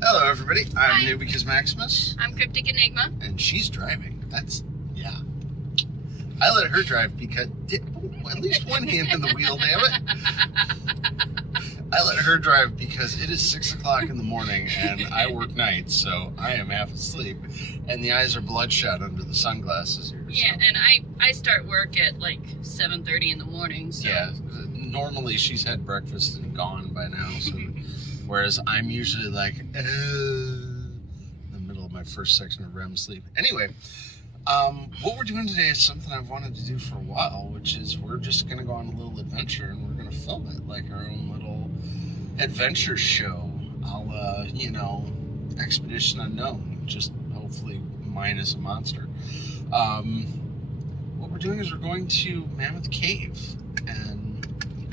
Hello, everybody. I'm Hi. Noobs Maximus. I'm Kryptic Enigma. And she's driving. Yeah. I let her drive because, at least one hand in the wheel, damn it. I let her drive because it is 6 o'clock in the morning and I work nights, so I am half asleep. And the eyes are bloodshot under the sunglasses here. Yeah, so. and I start work at like 7:30 in the morning. So. Yeah, normally she's had breakfast and gone by now, so whereas I'm usually like, in the middle of my first section of REM sleep. Anyway, what we're doing today is something I've wanted to do for a while, which is we're just going to go on a little adventure and we're going to film it like our own little adventure show, a la, Expedition Unknown, just hopefully minus a monster. What we're doing is we're going to Mammoth Cave and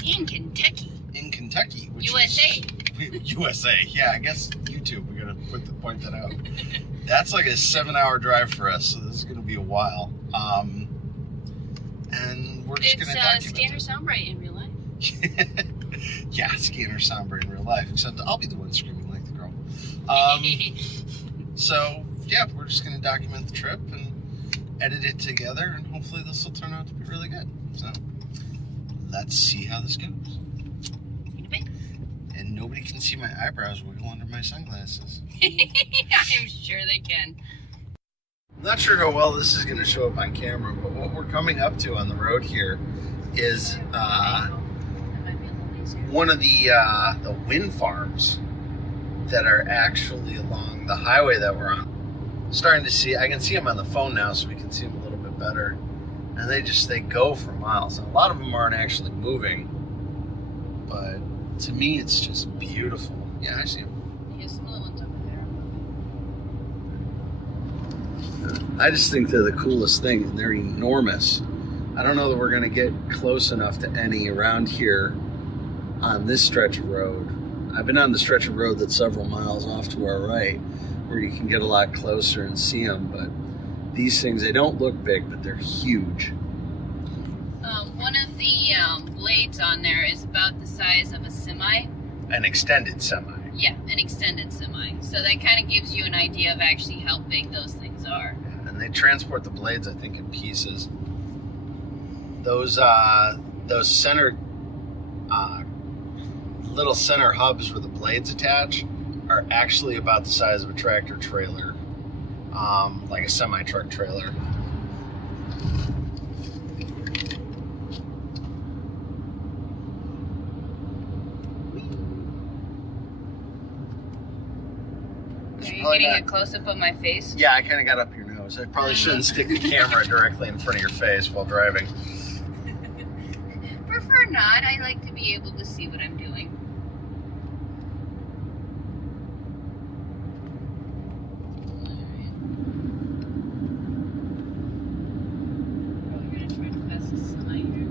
In Kentucky. in Kentucky, which USA. is USA. Yeah, I guess YouTube. We're gonna point that out. That's like a 7-hour drive for us, so this is gonna be a while. And we're just gonna document Scanner Soundbright in real life. Yeah, Scanner Soundbright in real life. Except I'll be the one screaming like the girl. So yeah, we're just gonna document the trip and edit it together, and hopefully this will turn out to be really good. So let's see how this goes. And nobody can see my eyebrows wiggle under my sunglasses. I'm sure they can. I'm not sure how well this is going to show up on camera, but what we're coming up to on the road here is one of the wind farms that are actually along the highway that we're on. Starting to see, I can see them on the phone now, so we can see them a little bit better. And they go for miles. And a lot of them aren't actually moving, but to me, it's just beautiful. Yeah, I see them. Here's some little ones over there. I just think they're the coolest thing, and they're enormous. I don't know that we're going to get close enough to any around here on this stretch of road. I've been on the stretch of road that's several miles off to our right, where you can get a lot closer and see them, but these things, they don't look big, but they're huge. One of the blades on there is about the size of a semi. An extended semi. Yeah, an extended semi. So that kind of gives you an idea of actually how big those things are. And they transport the blades, I think, in pieces. Those center, little center hubs where the blades attach are actually about the size of a tractor trailer, like a semi-truck trailer. Are you getting a close-up of my face? Yeah, I kind of got up your nose. I probably shouldn't stick the camera directly in front of your face while driving. Prefer not. I like to be able to see what I'm doing. Probably gonna try to pass this semi here.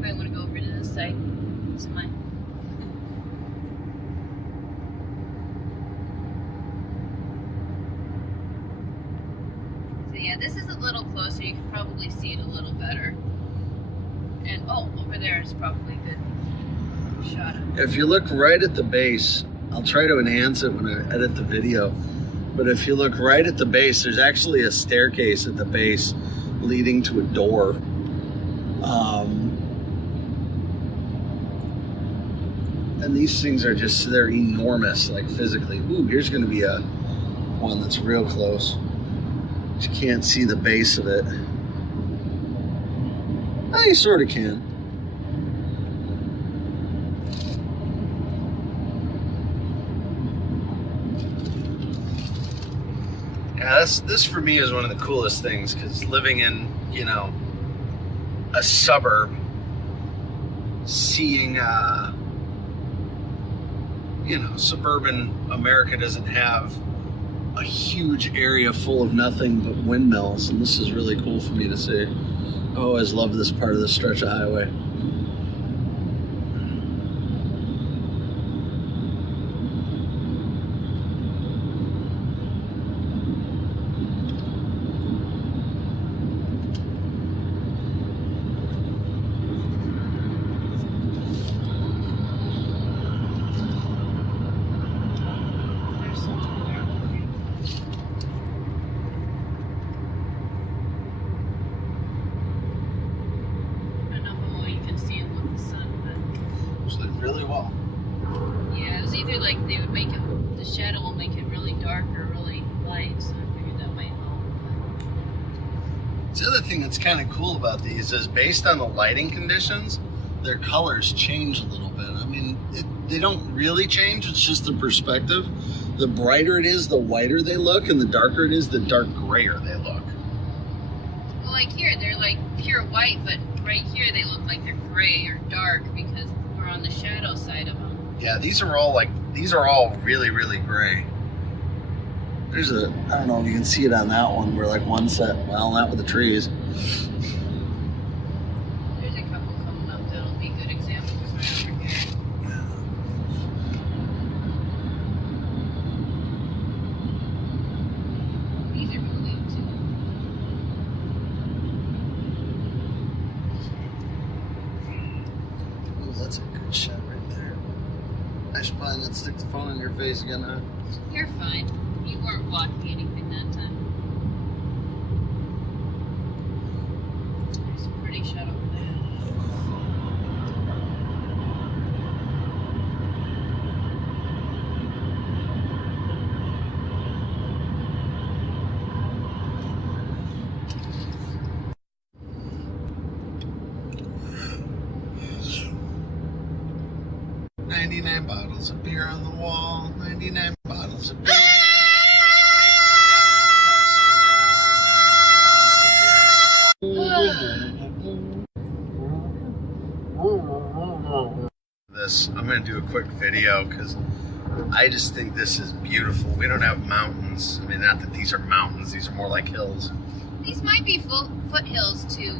Might want to go over to this side. Semi. So yeah, this is a little closer. You can probably see it a little better. And over there is probably a good shot of it. If you look right at the base, I'll try to enhance it when I edit the video, but if you look right at the base, there's actually a staircase at the base leading to a door. And these things are they're enormous, like physically. Ooh, here's gonna be one that's real close. You can't see the base of it. Oh, you sort of can. Yeah, this for me is one of the coolest things, because living in, a suburb, seeing, suburban America doesn't have a huge area full of nothing but windmills, and this is really cool for me to see. I always love this part of the stretch of highway. actually really well. Yeah, it was either like they would make it, the shadow will make it really dark or really light, so I figured that might help. The other thing that's kind of cool about these is based on the lighting conditions, their colors change a little bit. I mean, they don't really change, it's just the perspective. The brighter it is, the whiter they look, and the darker it is, the dark grayer they look. Well, like here, they're like pure white, but right here they look like they're gray or dark because we're on the shadow side of them. Yeah, these are all really, really gray. There's I don't know if you can see it on that one, where like one set, well, not with the trees. There's a couple coming up that'll be good examples right over here. These are blue too. Oh, that's a good shot right there. I should probably not stick the phone in your face again, huh? You're fine. You weren't blocking anything that time. There's a pretty shot over there. $99 bottles of beer on the wall. 99 bottles of beer. I'm going to do a quick video because I just think this is beautiful. We don't have mountains. I mean, not that these are mountains. These are more like hills. These might be foothills to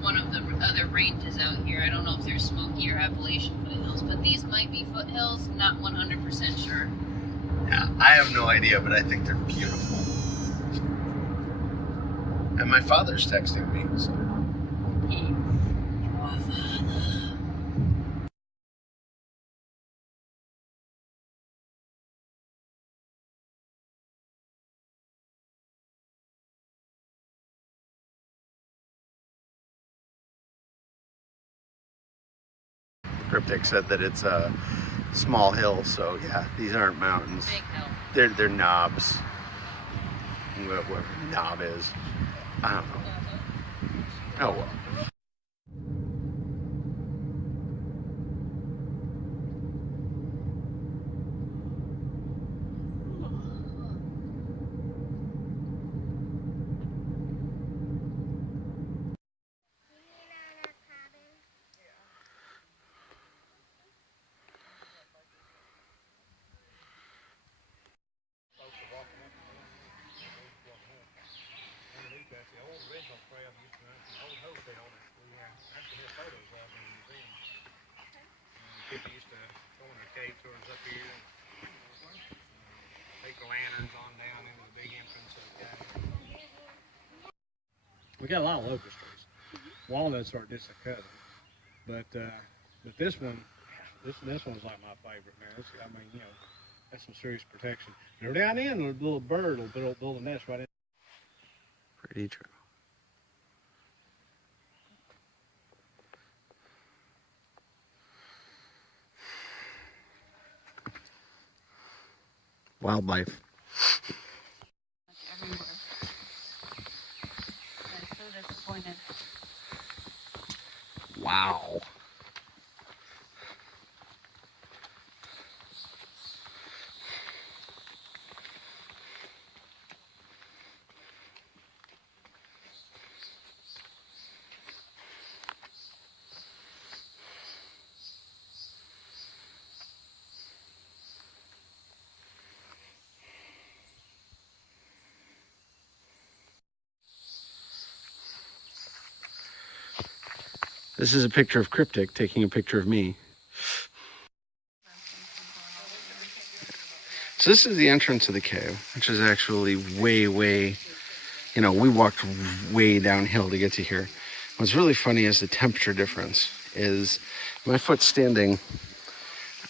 one of the other ranges out here. I don't know if they're Smoky or Appalachian foothills, but these might be foothills. Not 100% sure. Yeah, I have no idea, but I think they're beautiful. And my father's texting me, so. Kryptic said that it's a small hill, so yeah, these aren't mountains. Big hill. They're knobs. Whatever knob is. I don't know. Oh well. People used to go on their cave tours up here and take the lanterns on down into the big entrance of the cave. We got a lot of locust trees. Walnuts are just a cousin, but this one was like my favorite, man. I mean, you know, that's some serious protection. They're down in, a little bird will build a nest right in. Pretty true. Wildlife. Everywhere. I'm so disappointed. Wow. This is a picture of Kryptic taking a picture of me. So this is the entrance of the cave, which is actually way, you know, we walked way downhill to get to here. What's really funny is the temperature difference is my foot's standing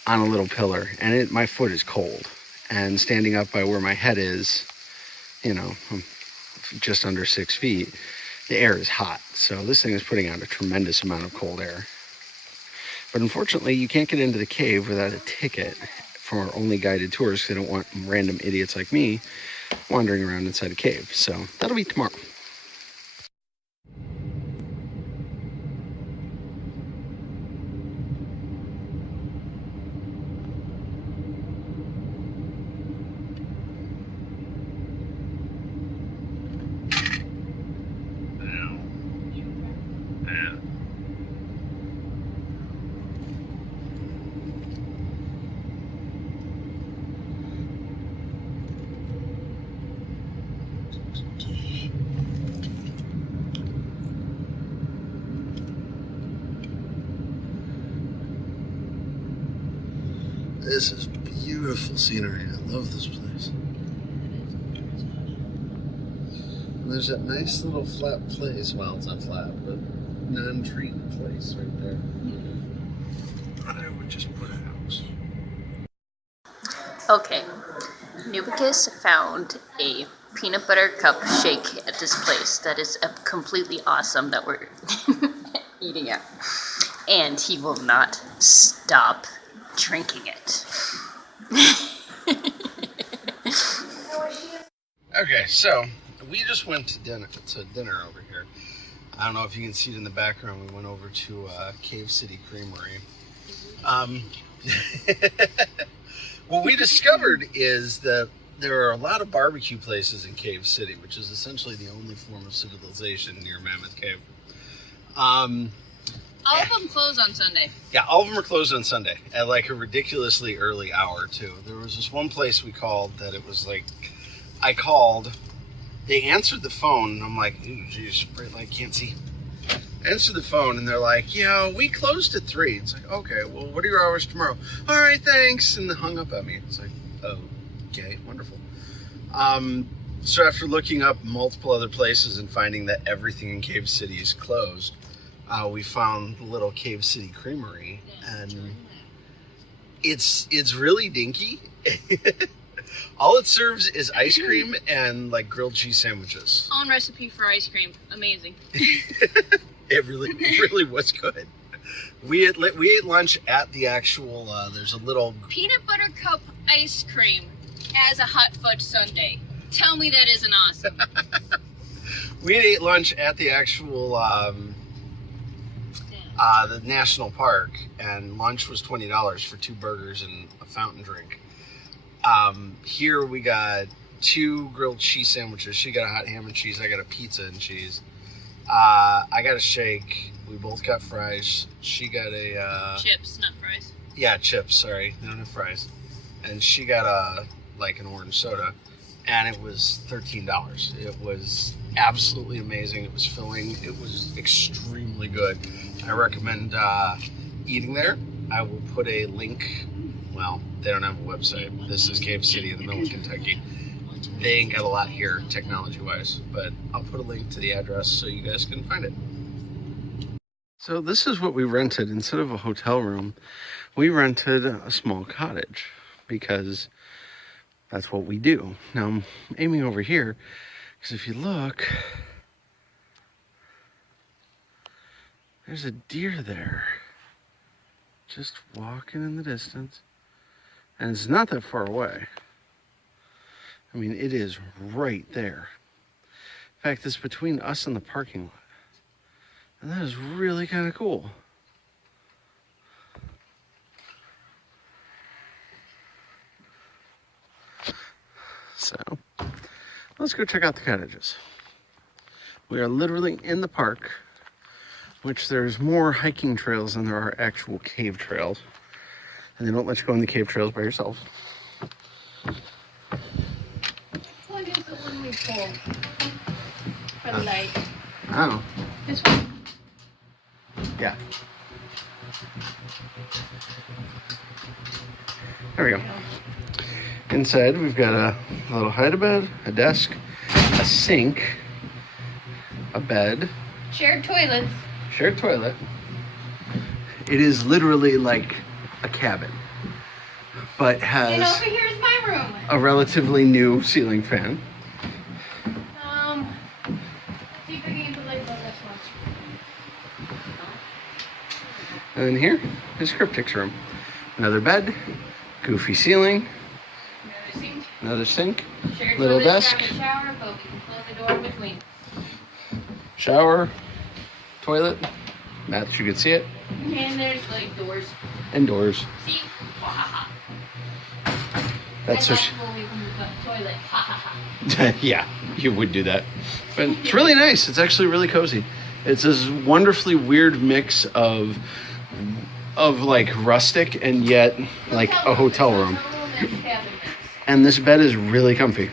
on a little pillar and my foot is cold. And standing up by where my head is, you know, just under 6 feet, the air is hot. So this thing is putting out a tremendous amount of cold air. But unfortunately, you can't get into the cave without a ticket for our only guided tours because they don't want random idiots like me wandering around inside a cave. So that'll be tomorrow. This is beautiful scenery. I love this place. And there's that nice little flat place. Well, it's not flat, but non-treated place right there. I would just put a house. Okay, Nubicus found a peanut butter cup shake at this place that is completely awesome that we're eating at. And he will not stop drinking it. Okay, so we just went to dinner over here. I don't know if you can see it in the background. We went over to Cave City Creamery. What we discovered is that there are a lot of barbecue places in Cave City, which is essentially the only form of civilization near Mammoth Cave. All of them close on Sunday. Yeah, all of them are closed on Sunday at like a ridiculously early hour too. There was this one place we called that it was like, I called, they answered the phone, and I'm like, ooh, geez, bright light, can't see. Answered the phone, and they're like, yeah, we closed at 3. It's like, okay, well, what are your hours tomorrow? All right, thanks, and they hung up at me. It's like, oh, okay, wonderful. So after looking up multiple other places and finding that everything in Cave City is closed, we found the little Cave City Creamery, and it's really dinky. All it serves is ice cream and like grilled cheese sandwiches. Own recipe for ice cream. Amazing. It really was good. We ate lunch at the actual, there's a little... Peanut butter cup ice cream as a hot fudge sundae. Tell me that isn't awesome. We ate lunch at the actual, the national park, and lunch was $20 for 2 burgers and a fountain drink. Here we got 2 grilled cheese sandwiches. She got a hot ham and cheese. I got a pizza and cheese. I got a shake. We both got fries. She got a... chips, not fries. Yeah, chips, sorry. They don't have fries. And she got an orange soda. And it was $13. It was absolutely amazing. It was filling. It was extremely good. I recommend eating there. I will put a link. Well, they don't have a website. This is Cave City in the middle of Kentucky. They ain't got a lot here technology-wise, but I'll put a link to the address so you guys can find it. So this is what we rented. Instead of a hotel room, we rented a small cottage because that's what we do. Now I'm aiming over here because if you look, there's a deer there just walking in the distance, and it's not that far away. I mean, it is right there. In fact, it's between us and the parking lot. And that is really kind of cool. So, let's go check out the cottages. We are literally in the park, which there's more hiking trails than there are actual cave trails. And they don't let you go on the cave trails by yourself. What is the one we pull for the light? Oh. This one. Yeah. There we go. Inside, we've got a little hide-a-bed, a desk, a sink, a bed. Shared toilets. Shared toilet. It is literally like a cabin, but has And over here is my room. a relatively new ceiling fan. See if I can get the light on this one. And then here is Kryptic's room. Another bed, goofy ceiling, another sink, little desk, shower, but we can close the door in between. Shower, toilet, Matt, you can see it. And there's like doors. And doors. See? That's so. when we can the toilet. Ha ha ha. Yeah, you would do that. But it's really nice. It's actually really cozy. It's this wonderfully weird mix of like rustic and yet like a hotel room. And this bed is really comfy.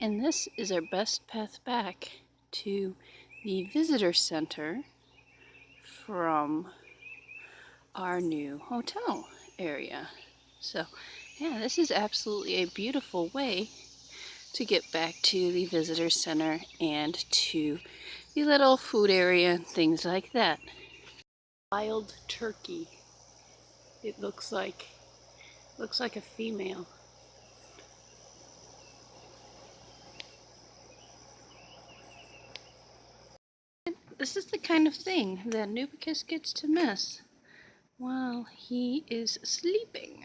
And this is our best path back to the visitor center from our new hotel area. So yeah, this is absolutely a beautiful way to get back to the visitor center and to the little food area and things like that. Wild turkey. It looks like a female. This is the kind of thing that Noobs gets to miss while he is sleeping.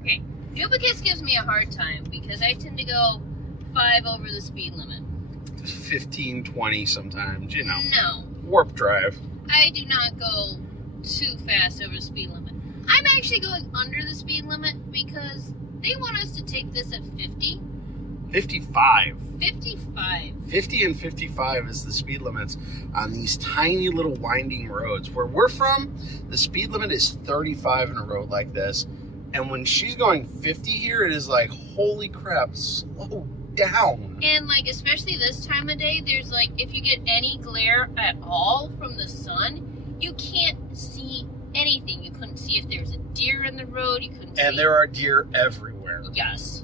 Okay, Noobs gives me a hard time because I tend to go 5 over the speed limit. 15, 20 sometimes, you know. No. Warp drive. I do not go too fast over the speed limit. I'm actually going under the speed limit because they want us to take this at 50. 55. 55. 50 and 55 is the speed limits on these tiny little winding roads. Where we're from, the speed limit is 35 in a road like this. And when she's going 50 here, it is like, holy crap, slow down. And like, especially this time of day, there's like, if you get any glare at all from the sun, you can't see anything. You couldn't see if there's a deer in the road. You couldn't see. And there are deer everywhere. Yes.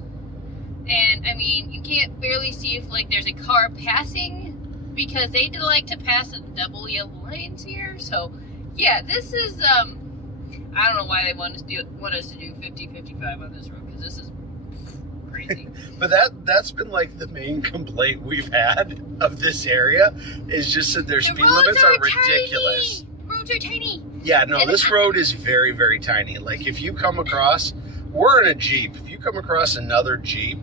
And I mean, you can't barely see if like there's a car passing because they like to pass at double yellow lanes here. So yeah, this is I don't know why they want us to do 50, 55 on this road because this is crazy. But that's been like the main complaint we've had of this area is just that their speed limits are ridiculous. Tiny. Roads are tiny. Yeah, no, this road is very, very tiny. Like if you come across, we're in a Jeep. If you come across another Jeep,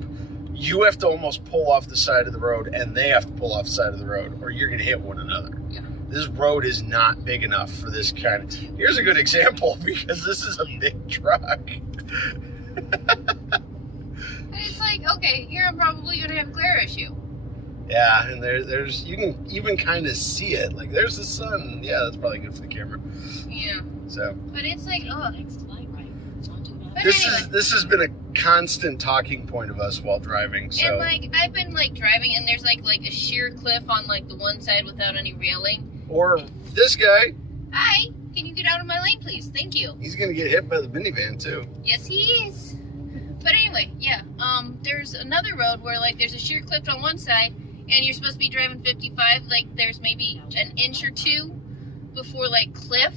you have to almost pull off the side of the road and they have to pull off the side of the road or you're going to hit one another. Yeah. This road is not big enough for this kind of... Here's a good example because this is a big truck. And it's like, okay, you're probably going to have a glare issue. Yeah, and there's you can even kind of see it. Like, there's the sun. Yeah, that's probably good for the camera. Yeah. So. But it's like, oh. This has been a constant talking point of us while driving. So. And like, I've been like driving and there's like a sheer cliff on like the one side without any railing. Or this guy. Hi, can you get out of my lane, please? Thank you. He's gonna get hit by the minivan too. Yes, he is. But anyway, yeah. There's another road where like there's a sheer cliff on one side, and you're supposed to be driving 55. Like there's maybe an inch or two before like cliff,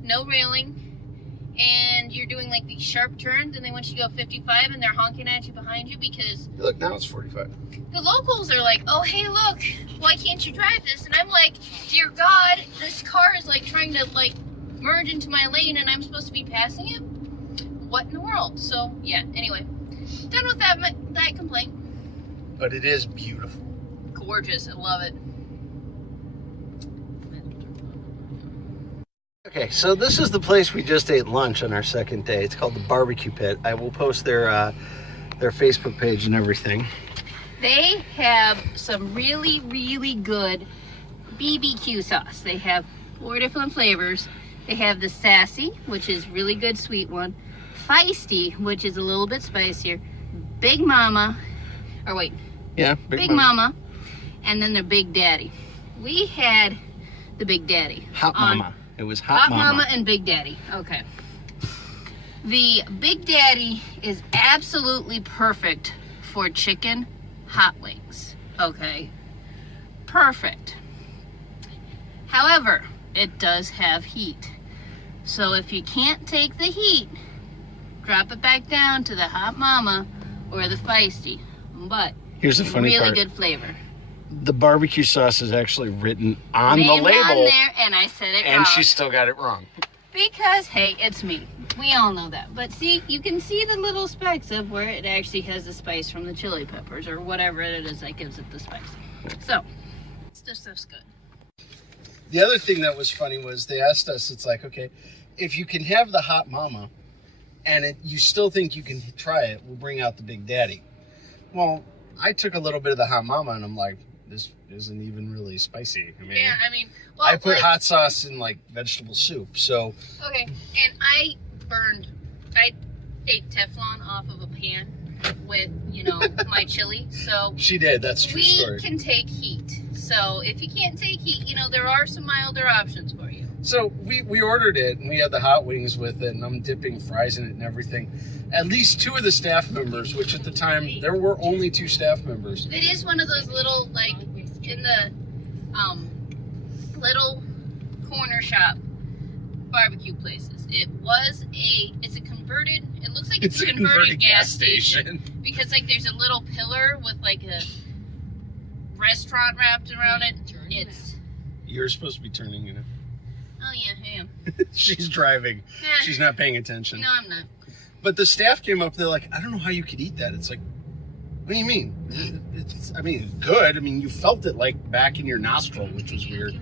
no railing, and you're doing like these sharp turns, and they want you to go 55, and they're honking at you behind you because. Look, now it's 45. The locals are like, oh, hey, look, why can't you drive this? And I'm like, dear God, this car is like trying to like merge into my lane and I'm supposed to be passing it? What in the world? So, yeah, anyway, done with that complaint. But it is beautiful. Gorgeous, I love it. Okay, so this is the place we just ate lunch on our second day. It's called the Barbecue Pit. I will post their Facebook page and everything. They have some really, really good BBQ sauce. They have 4 different flavors. They have the sassy, which is really good sweet one. Feisty, which is a little bit spicier. Big Mama, or wait. Yeah, Big Mama. And then the Big Daddy. We had the Big Daddy. Hot Mama. It was Hot Mama and Big Daddy. Okay. The Big Daddy is absolutely perfect for chicken hot wings. Okay. Perfect. However, it does have heat. So if you can't take the heat, drop it back down to the hot mama or the feisty. But here's the funny really part. good flavor. The barbecue sauce is actually written on Named the label, on there, and I said it and wrong. she still got it wrong. Because, hey, it's me. We all know that. But see, you can see the little specks of where it actually has the spice from the chili peppers or whatever it is that gives it the spice. So, this stuff's good. The other thing that was funny was they asked us, it's like, okay, if you can have the hot mama and you still think you can try it, we'll bring out the big daddy. Well, I took a little bit of the hot mama and I'm like, this isn't even really spicy. I mean, Yeah, I mean, well, I put hot sauce in like vegetable soup, so. Okay, and I ate Teflon off of a pan with, my chili, so. She did, that's a true story. We can take heat. So if you can't take heat, there are some milder options for you. So we ordered it and we had the hot wings with it and I'm dipping fries in it and everything. At least 2 of the staff members, which at the time, there were only 2 staff members. It is one of those little, like, in the little corner shop barbecue places. It's a converted, it looks like it's a converted gas station. Because, like, there's a little pillar with, like, a restaurant wrapped around it. You're supposed to be turning, Oh, yeah, I am. She's driving. Yeah. She's not paying attention. No, I'm not. But the staff came up, they're like, I don't know how you could eat that. It's like, what do you mean? It's good. I mean, you felt it like back in your nostril, which was weird.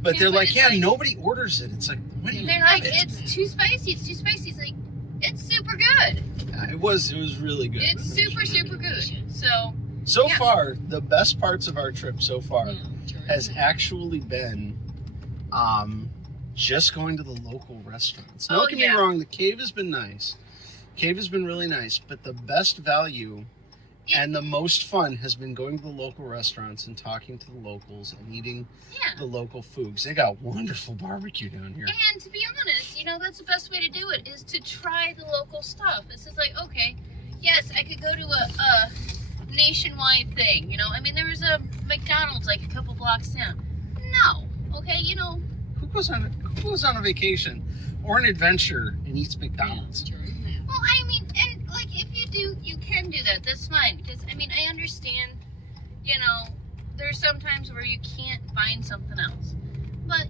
But Yeah, they're but like, it's yeah, like- nobody orders it. It's like, what do you They're like, it's too spicy. It's too spicy. It's like, it's super good. It was really good. It's super, super good. So yeah. far, the best parts of our trip so far has actually been just going to the local restaurants. Don't get me wrong, the cave has been nice. Cave has been really nice, but the best value and the most fun has been going to the local restaurants and talking to the locals and eating the local foods. They got wonderful barbecue down here. And to be honest, that's the best way to do it is to try the local stuff. This is like, okay, yes, I could go to a nationwide thing. There was a McDonald's like a couple blocks down. No, okay, Who goes on a vacation or an adventure and eats McDonald's? Well, and like if you do, you can do that. That's fine because I understand. There's sometimes where you can't find something else, but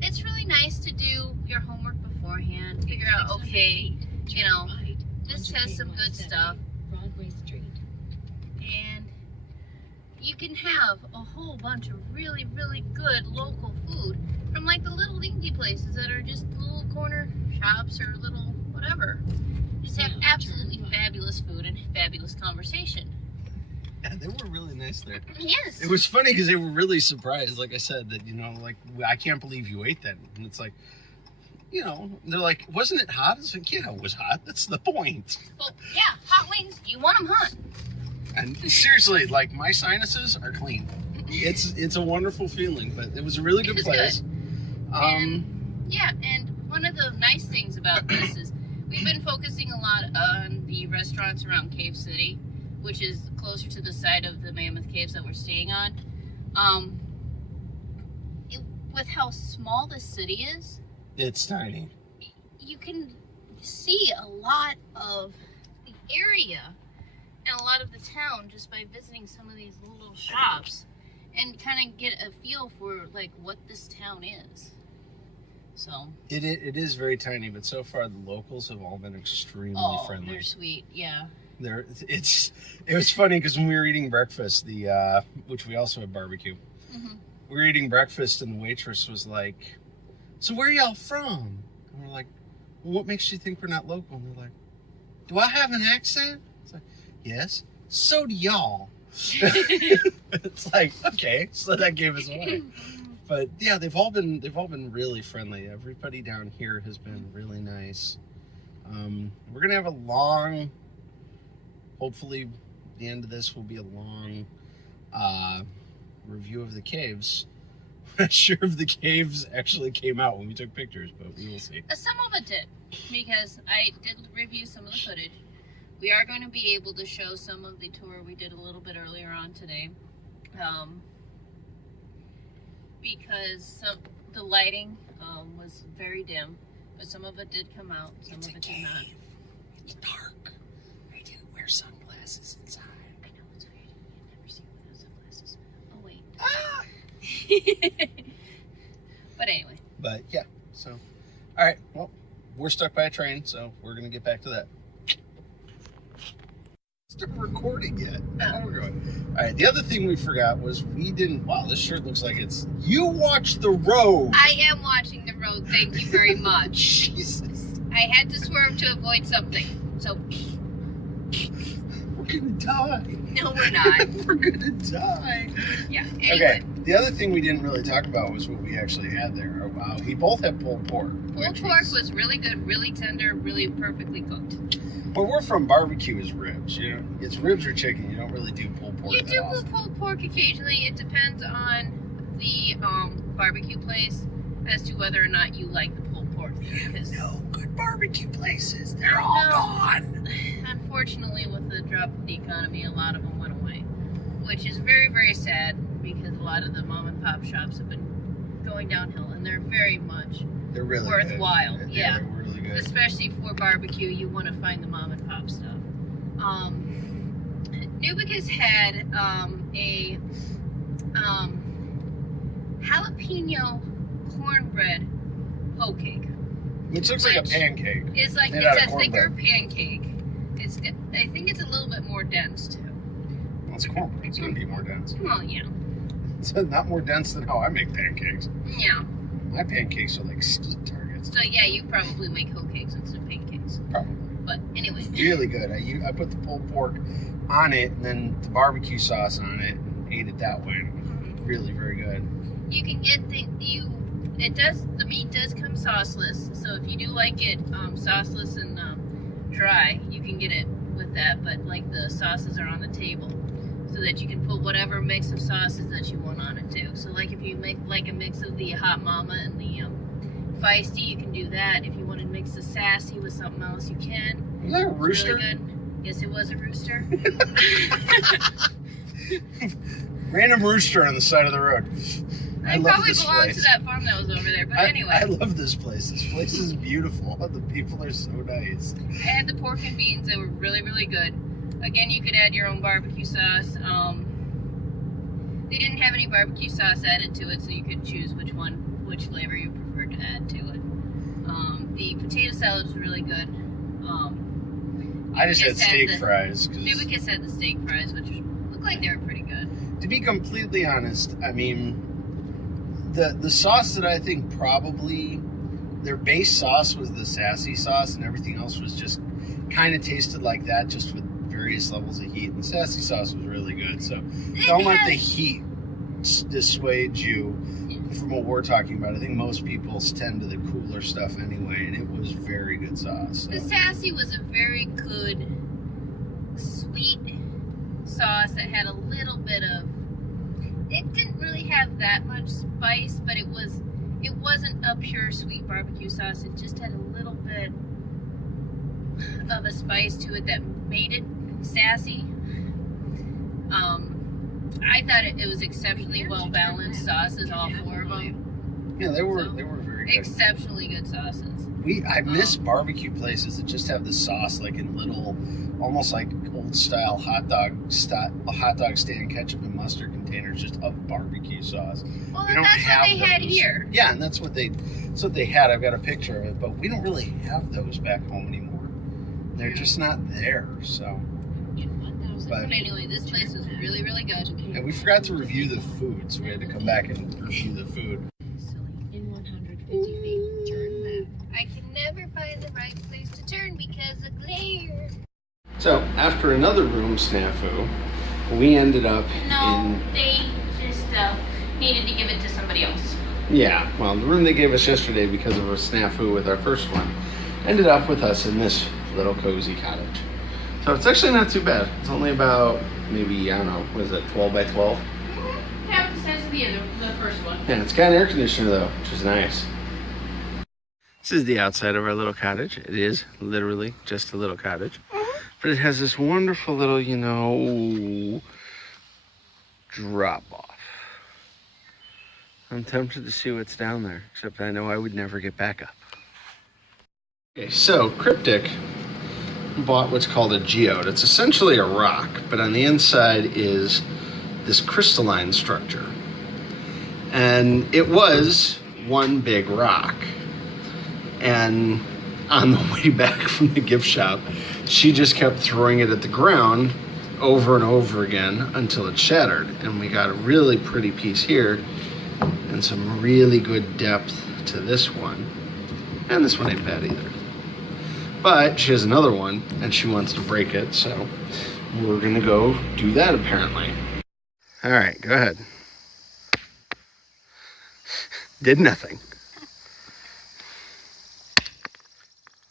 it's really nice to do your homework beforehand. Figure out, okay, this has some good stuff, and you can have a whole bunch of really, really good local food from like the little indie places that are just little corner shops or little whatever. Just have absolutely fabulous food and fabulous conversation. Yeah, they were really nice there. Yes. It was funny because they were really surprised, like I said, that, like, I can't believe you ate that. And it's like, they're like, wasn't it hot? It's like, yeah, it was hot. That's the point. Well, yeah, hot wings, you want them hot. And seriously, like, my sinuses are clean. It's a wonderful feeling, but it was a really good place. Good. And one of the nice things about this is we've been focusing a lot on the restaurants around Cave City, which is closer to the side of the Mammoth Caves that we're staying on. With how small this city is, it's tiny. You can see a lot of the area and a lot of the town just by visiting some of these little shops and kind of get a feel for like what this town is. So it is very tiny, but so far the locals have all been extremely friendly. They're sweet, yeah. It was funny because when we were eating breakfast, which we also had barbecue, we were eating breakfast and the waitress was like, "So where are y'all from?" And we're like, "Well, what makes you think we're not local?" And they're like, "Do I have an accent?" It's like, "Yes, so do y'all." It's like, okay, so that gave us away. But yeah, they've all been really friendly. Everybody down here has been really nice. We're gonna have a long, hopefully the end of this will be a long review of the caves. I'm not sure if the caves actually came out when we took pictures, but we will see. Some of it did, because I did review some of the footage. We are going to be able to show some of the tour we did a little bit earlier on today. Because the lighting was very dim, but some of it did come out, some of it did not. It's dark. I didn't wear sunglasses inside. I know it's weird. You never see one without sunglasses. Oh wait. Ah! But anyway. But yeah, so all right. Well, we're stuck by a train, so we're gonna get back to that. Start recording yet? Oh, we're going. All right. The other thing we forgot was we didn't. Wow, this shirt looks like it's. You watch the road. I am watching the road. Thank you very much. Jesus. I had to swerve to avoid something. So. We're gonna die. No, we're not. We're gonna die. Yeah. Anyway. Okay. The other thing we didn't really talk about was what we actually had there. Oh, wow. We both had pulled pork. Pulled pork was really good, really tender, really perfectly cooked. Where we're from, barbecue is ribs. You know, it's ribs or chicken. You don't really do pulled pork. You that do often. pulled pork occasionally. It depends on the barbecue place as to whether or not you like the pulled pork. Because No good barbecue places. They're all gone. unfortunately, with the drop of the economy, a lot of them went away, which is very, very sad because a lot of the mom and pop shops have been going downhill, and they're very much They're really worthwhile. Good. Yeah. They're really good. Especially for barbecue, you want to find the mom and pop stuff. Nubicus had a jalapeno cornbread hoe cake. Which looks like a pancake. It's like Made out it's of a thicker cornbread. pancake. I think it's a little bit more dense too. Well, it's cornbread. It's going to be more dense. Well, yeah, It's not more dense than how I make pancakes. yeah. My pancakes are like skeet targets. So yeah, you probably make hoe cakes instead of pancakes. Probably. But anyway, Really good. I put the pulled pork on it and then the barbecue sauce on it and ate it that way. Really, very good. you can get the meat does come sauceless. So if you do like it sauceless and dry, you can get it with that. But like the sauces are on the table, so that you can put whatever mix of sauces that you want on it too. So like if you make like a mix of the hot mama and the feisty, you can do that. If you want to mix the sassy with something else, you can. Was that a It's rooster? really good. Yes, it was a rooster. Random rooster on the side of the road. I It love probably this belonged place. to that farm that was over there. But I anyway, love this place. This place is beautiful. The people are so nice. I had the pork and beans. They were really, really good. Again, you could add your own barbecue sauce. They didn't have any barbecue sauce added to it, so you could choose which flavor you preferred to add to it. The potato salad was really good. I just had steak the, fries. Nubicus had the steak fries, which looked like they were pretty good. To be completely honest, I mean, the sauce that I think probably their base sauce was the sassy sauce, and everything else was just kind of tasted like that, just with various levels of heat. And the sassy sauce was really good. So don't let the heat dissuade you from what we're talking about. I think most people tend to the cooler stuff anyway, and it was very good sauce. So. The sassy was a very good sweet sauce that had a little bit of. It didn't really have that much spice, but it wasn't a pure sweet barbecue sauce. It just had a little bit of a spice to it that made it sassy. I thought it was exceptionally well balanced sauces, all four of them. Yeah, they were very good. Exceptionally good sauces. I miss barbecue places that just have the sauce like in little, almost like old style hot dog stand ketchup and mustard containers just of barbecue sauce. Well, We that's don't what have they had those. here. Yeah, and that's what they had. I've got a picture of it, but we don't really have those back home anymore. They're just not there. So, But anyway, this place was really, really good. and we forgot to review the food, so we had to come back and review the food. In 150 feet, turn left. I can never find the right place to turn because of glare. So after another room snafu, we ended up No, they just needed to give it to somebody else. Yeah, well, the room they gave us yesterday because of a snafu with our first one ended up with us in this little cozy cottage. So it's actually not too bad. It's only about maybe, I don't know, what is it, 12 by 12? Half the size of the first one. Yeah, it's got an air conditioner though, which is nice. This is the outside of our little cottage. It is literally just a little cottage. But it has this wonderful little, drop off. I'm tempted to see what's down there, except I know I would never get back up. Okay, so Kryptic bought what's called a geode. It's essentially a rock, but on the inside is this crystalline structure. And it was one big rock. And on the way back from the gift shop, she just kept throwing it at the ground over and over again until it shattered. And we got a really pretty piece here and some really good depth to this one. And this one ain't bad either. But she has another one and she wants to break it, so we're gonna go do that apparently. All right, go ahead. Did nothing.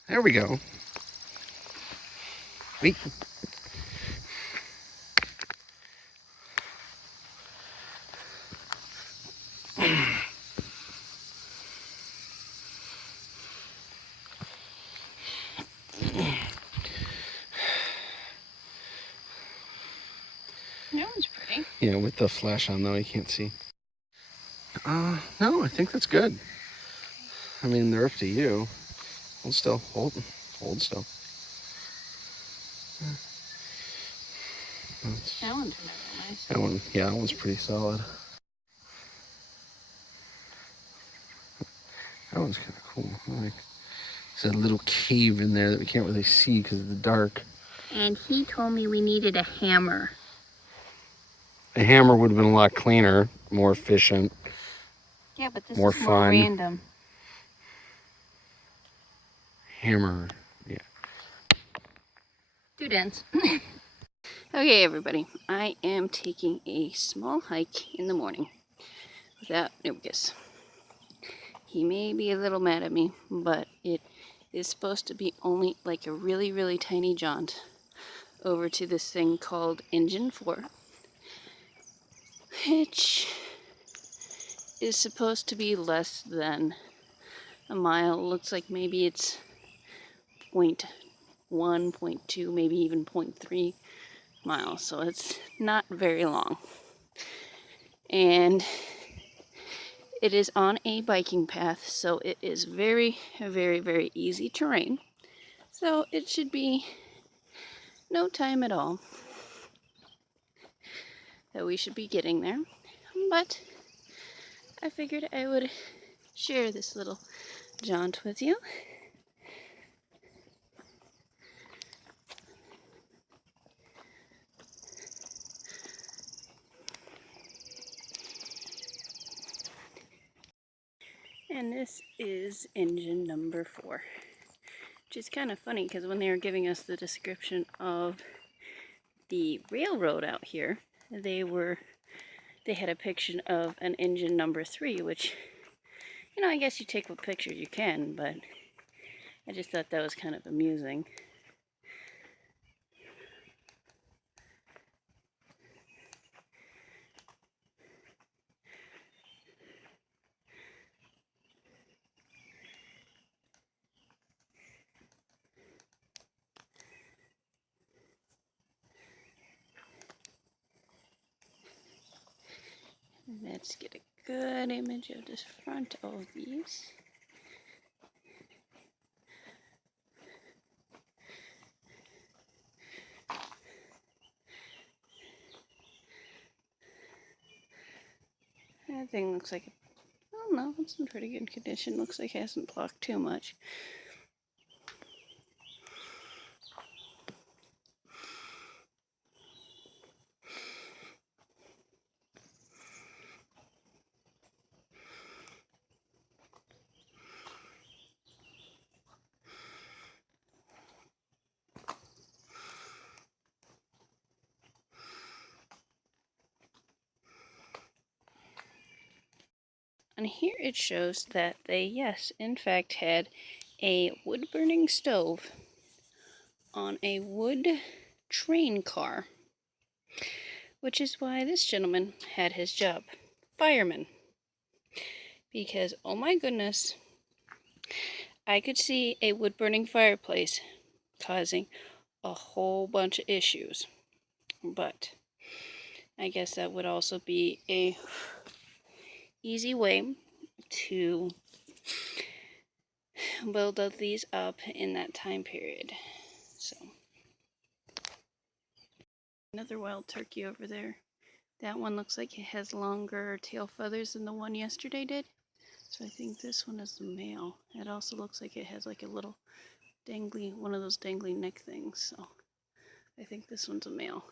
There we go. Wait. That one's pretty. Yeah, with the flash on though, you can't see. No, I think that's good. I mean, they're up to you. Hold still, hold still. That one turned out nice. That one, yeah, that one's pretty solid. That one's kind of cool. Like, there's a little cave in there that we can't really see because of the dark. And he told me we needed a hammer. A hammer would have been a lot cleaner, more efficient. Yeah, but this More is more fun. random. Hammer, yeah. Too dense. Okay, everybody. I am taking a small hike in the morning without Noobs. He may be a little mad at me, but it is supposed to be only like a really, really tiny jaunt over to this thing called Engine 4, which is supposed to be less than a mile. It looks like maybe it's 0.1, 0.2, maybe even 0.3 miles, so it's not very long. And it is on a biking path, so it is very, very, very easy terrain. So it should be no time at all that we should be getting there. But I figured I would share this little jaunt with you. And this is engine number 4. Which is kind of funny because when they were giving us the description of the railroad out here, they had a picture of an engine number 3, which, you know, I guess you take what picture you can, but I just thought that was kind of amusing. Let's get a good image of the front of these. That thing looks like, I don't know, it's in pretty good condition. Looks like it hasn't blocked too much. And here it shows that they, yes, in fact, had a wood-burning stove on a wood train car, which is why this gentleman had his job, fireman. Because, oh my goodness, I could see a wood-burning fireplace causing a whole bunch of issues. But I guess that would also be a easy way to build these up in that time period. So Another wild turkey over there. That one looks like it has longer tail feathers than the one yesterday did. So I think this one is the male. It also looks like it has like a little dangly, one of those dangly neck things. So I think this one's a male.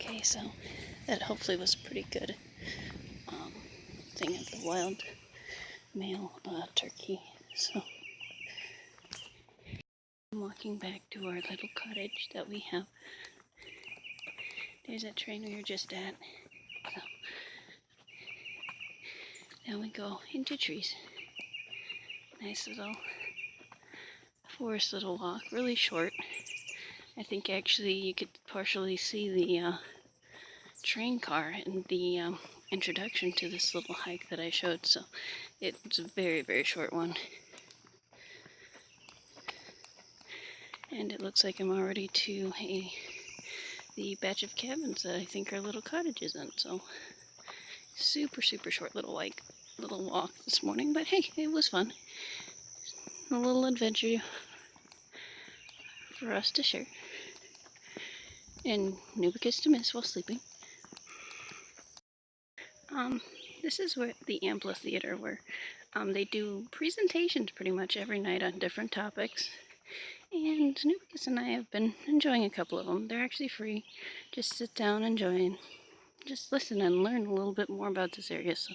Okay, so that hopefully was a pretty good thing of the wild male turkey. So I'm walking back to our little cottage that we have. There's that train we were just at. So now we go into trees. Nice little forest little walk, really short. I think actually you could partially see the train car in the introduction to this little hike that I showed, so it's a very, very short one. And it looks like I'm already to the batch of cabins that I think are little cottages in, so super, super short little walk this morning, but hey, it was fun. A little adventure for us to share. And Noobs to miss while sleeping. This is where the amphitheater where they do presentations pretty much every night on different topics. And Noobs and I have been enjoying a couple of them. They're actually free. Just sit down, enjoy, just listen and learn a little bit more about this area. So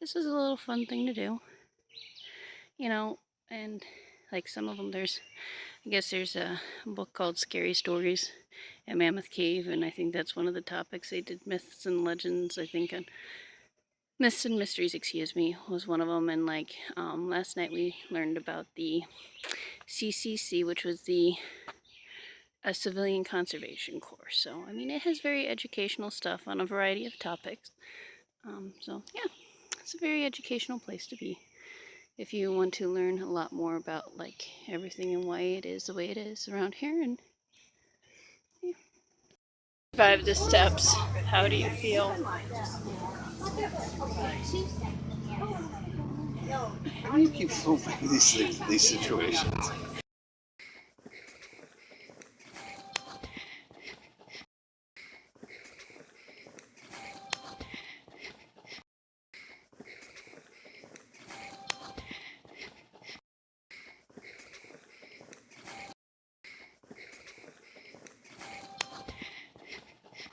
this is a little fun thing to do. You know, and like some of them, I guess there's a book called Scary Stories at Mammoth Cave, and I think that's one of the topics. They did myths and legends, I think, on myths and mysteries, excuse me, was one of them. And like last night we learned about the CCC, which was a civilian conservation course. So I mean, it has very educational stuff on a variety of topics. So yeah, it's a very educational place to be if you want to learn a lot more about like everything and why it is the way it is around here. And yeah. Survive the steps. How do you feel? How do you keep filming these situations?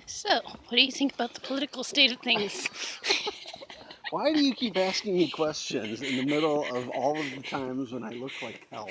So, what do you think about the political state of things? Why do you keep asking me questions in the middle of all of the times when I look like hell?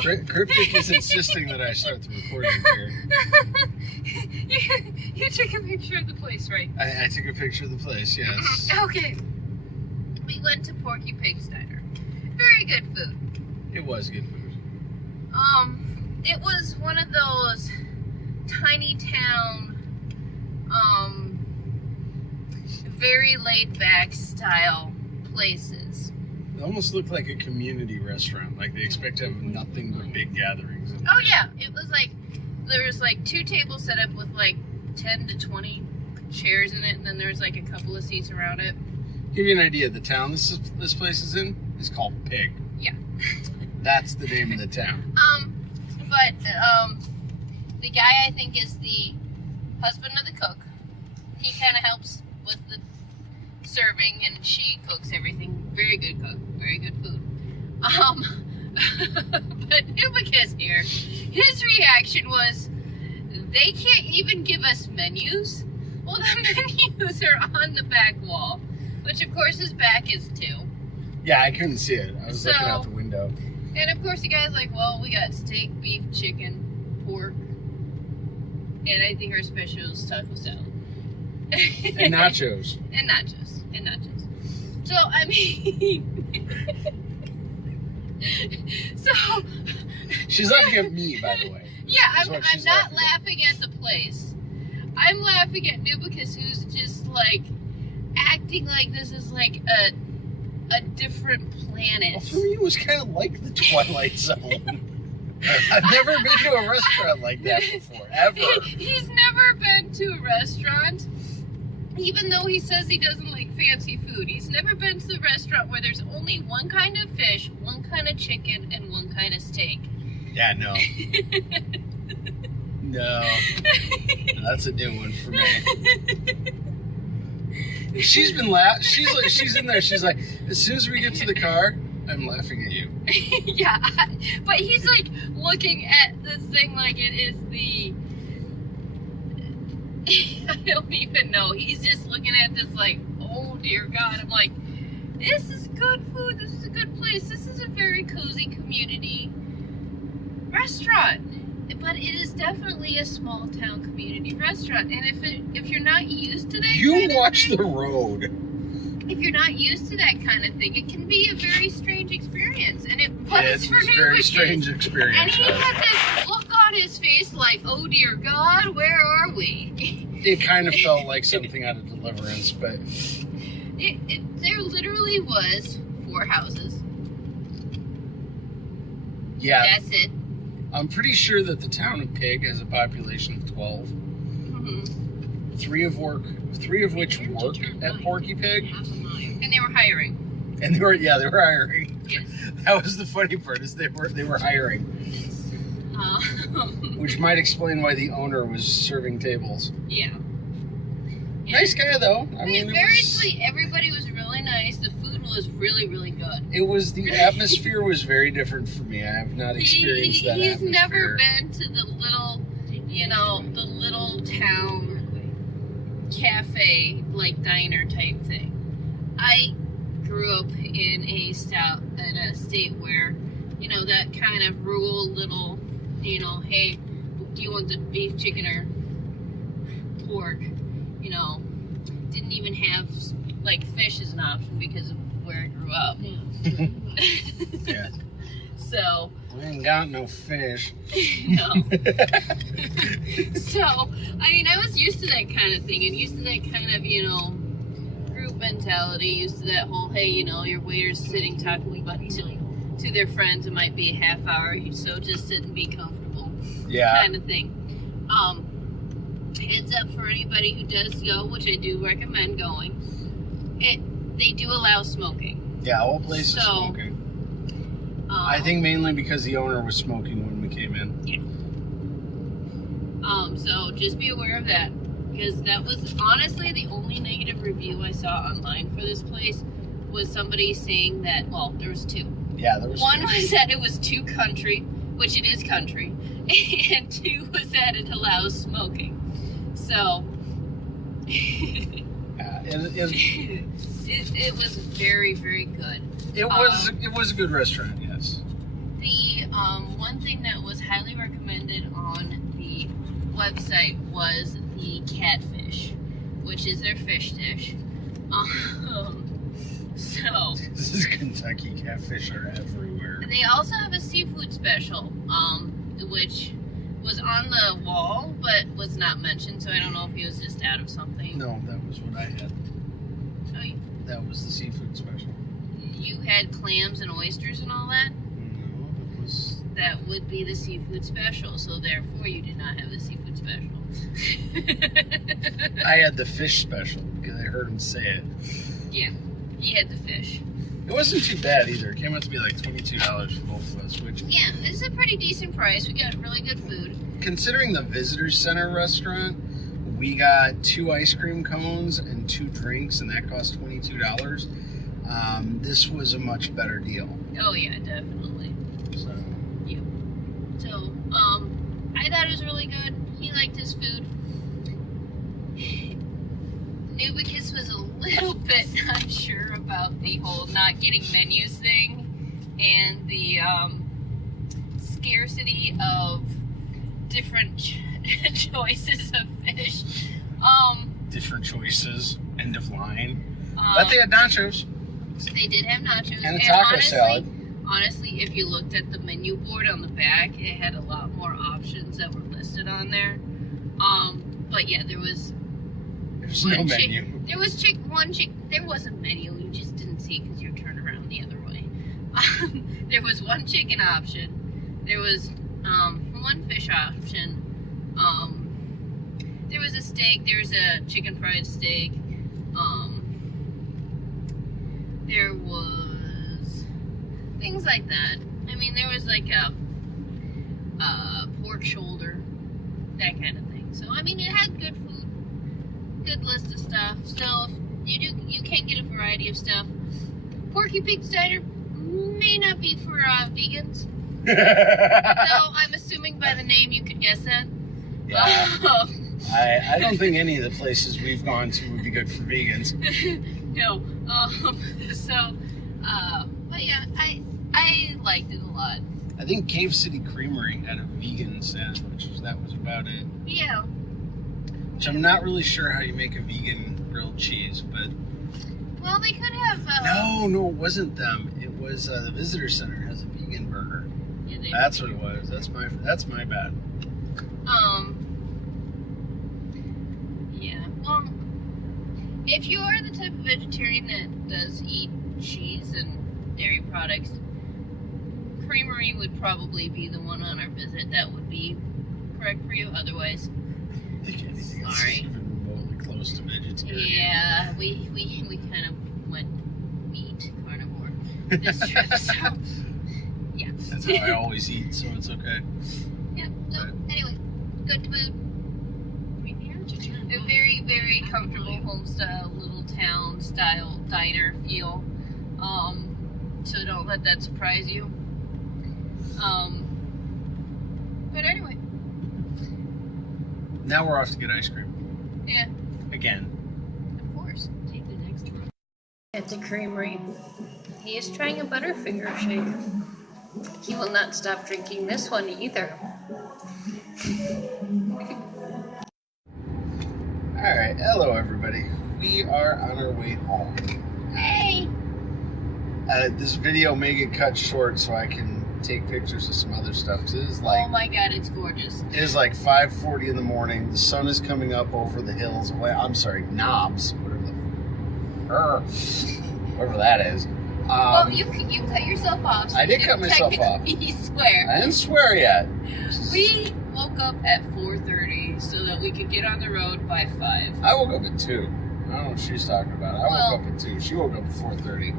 Kryptic is insisting that I start the recording here. You took a picture of the place, right? I took a picture of the place, yes. Okay. We went to Porky Pig's Diner. Very good food. It was good food. It was one of those tiny town, very laid back style places. It almost looked like a community restaurant. Like they expect to have nothing but big gatherings. Oh yeah, it was like there was like 2 tables set up with like 10 to 20 chairs in it, and then there's like a couple of seats around it. Give you an idea, the town this place is in is called Pig. Yeah. That's the name of the town. But the guy I think is the husband of the cook. He kind of helps with the serving, and she cooks everything. Very good cook, very good food. But Noobs here, his reaction was, they can't even give us menus. Well, the menus are on the back wall, which of course his back is too. Yeah, I couldn't see it. I was looking out the window. And of course the guy's like, well, we got steak, beef, chicken, pork, and I think our special is taco salad. And nachos. And nachos. So, I mean... so... She's laughing at me, by the way. Yeah, I'm not laughing at the place. I'm laughing at Noobs, who's just, like, acting like this is, like, a different planet. Well, for me, it was kind of like the Twilight Zone. I've never been to a restaurant like that before, ever. He's never been to a restaurant, even though he says he doesn't like fancy food. He's never been to a restaurant where there's only one kind of fish, one kind of chicken, and one kind of steak. Yeah, no. No. That's a new one for me. She's been she's in there. She's like, as soon as we get to the car, I'm laughing at you. Yeah, but he's like looking at this thing like it is the... I don't even know. He's just looking at this like, oh dear God. I'm like, this is good food. This is a good place. This is a very cozy community restaurant. But it is definitely a small town community restaurant. And if you're not used to that You watch the road. If you're not used to that kind of thing, it can be a very strange experience. And it was for It's a very Noobs. strange experience. And he had this look on his face like, oh dear God, where are we? It kind of felt like something out of Deliverance, but... There literally was 4 houses. Yeah. That's it. I'm pretty sure that the town of Pig has a population of 12. Mm-hmm. 3 of which work at Porky Pig. And they were hiring. And they were hiring. Yes. That was the funny part, is they were hiring. Which might explain why the owner was serving tables. Yeah. Nice guy though. I mean, very sweet. Everybody was really nice. The food was really, really good. The atmosphere was very different for me. I have not experienced that He's atmosphere. never been to the little, the little town cafe, like diner type thing. I grew up in a state where, that kind of rural little, hey, do you want the beef, chicken, or pork? Didn't even have like fish as an option because of where I grew up. Yeah. So. We ain't got no fish. No. So, I was used to that kind of thing, and used to that kind of, group mentality, used to that whole, hey, your waiter's sitting talking to their friends. It might be a half hour, so just sit and be comfortable. Yeah. Kind of thing. Heads up for anybody who does go, which I do recommend going. They do allow smoking. Yeah, whole place is smoking. I think mainly because the owner was smoking when we came in. Yeah. So just be aware of that, because that was honestly the only negative review I saw online for this place was somebody saying that, well, there was 2. Yeah, there was One 2. was that it was too country, which it is country, and 2 was that it allows smoking. So, it was very, very good. It was a good restaurant, yes. The One thing that was highly recommended on the website was the catfish, which is their fish dish. So This is Kentucky. Catfish are everywhere. they also have a seafood special, which was on the wall but was not mentioned. So I don't know if he was just out of something. No, that was what I had. Oh, That was the seafood special. you had clams and oysters and all that. No, it was. That would be the seafood special. So therefore, you did not have the seafood special. I had the fish special because I heard him say it. Yeah, he had the fish. It wasn't too bad either. It came out to be like $22 for both of us, which, Yeah, this is a pretty decent price. We got really good food. considering the visitor center restaurant, we got 2 ice cream cones and 2 drinks, and that cost $22. This was a much better deal. Oh yeah, definitely. So, So, I thought it was really good. He liked his food. Nubicus was a little bit unsure about the whole not getting menus thing and the scarcity of different choices of fish. different choices, end of line. Um, But they had nachos They did have nachos. and a taco salad. Honestly, if you looked at the menu board on the back, it had a lot more options that were listed on there. But yeah, there was There's no menu. There was there was a menu, you just didn't see it because you're turned around the other way. There was one chicken option. There was one fish option. There was a steak. There was a chicken fried steak. There was things like that. I mean, there was like a pork shoulder, that kind of thing. So I mean, it had good food, good list of stuff. So you can get a variety of stuff. Porky Pig's Diner may not be for vegans. So I'm assuming by the name you could guess that. Yeah. I don't think any of the places we've gone to would be good for vegans. No. But yeah, I liked it a lot. I think Cave City Creamery had a vegan sandwich. That was about it. Yeah. Which I'm not really sure how you make a vegan grilled cheese, but Well, they could have. no, it wasn't them. It was the visitor center has a vegan burger. Yeah, they That's what it was. That's my bad. Yeah. Well, if you are the type of vegetarian that does eat cheese and dairy products, Creamery would probably be the one on our visit that would be correct for you. Otherwise, I think anything else is sorry. even remotely close to vegetarian. Yeah, we kind of went meat carnivore this trip, so yeah. That's how I always eat, so it's okay. Yeah. So anyway, good food. A very, very comfortable home style, little town style diner feel. So don't let that surprise you. But anyway, Now we're off to get ice cream. yeah, Again. of course. Take the next one. At the creamery, he is trying a Butterfinger shake. He will not stop drinking this one either. Alright, hello everybody. We are on our way home. Hey! This video may get cut short so I can take pictures of some other stuff. 'Cause it is like Oh my god, it's gorgeous. it is like 5:40 in the morning. The sun is coming up over the hills. I'm sorry, Knobs, whatever that is. Well, you cut yourself off. So I you did cut didn't myself off. technically swear. I didn't swear yet. We woke up at 4:30 so that we could get on the road by 5. I woke up at 2. I don't know what she's talking about. I woke up at 2. She woke up at 4:30.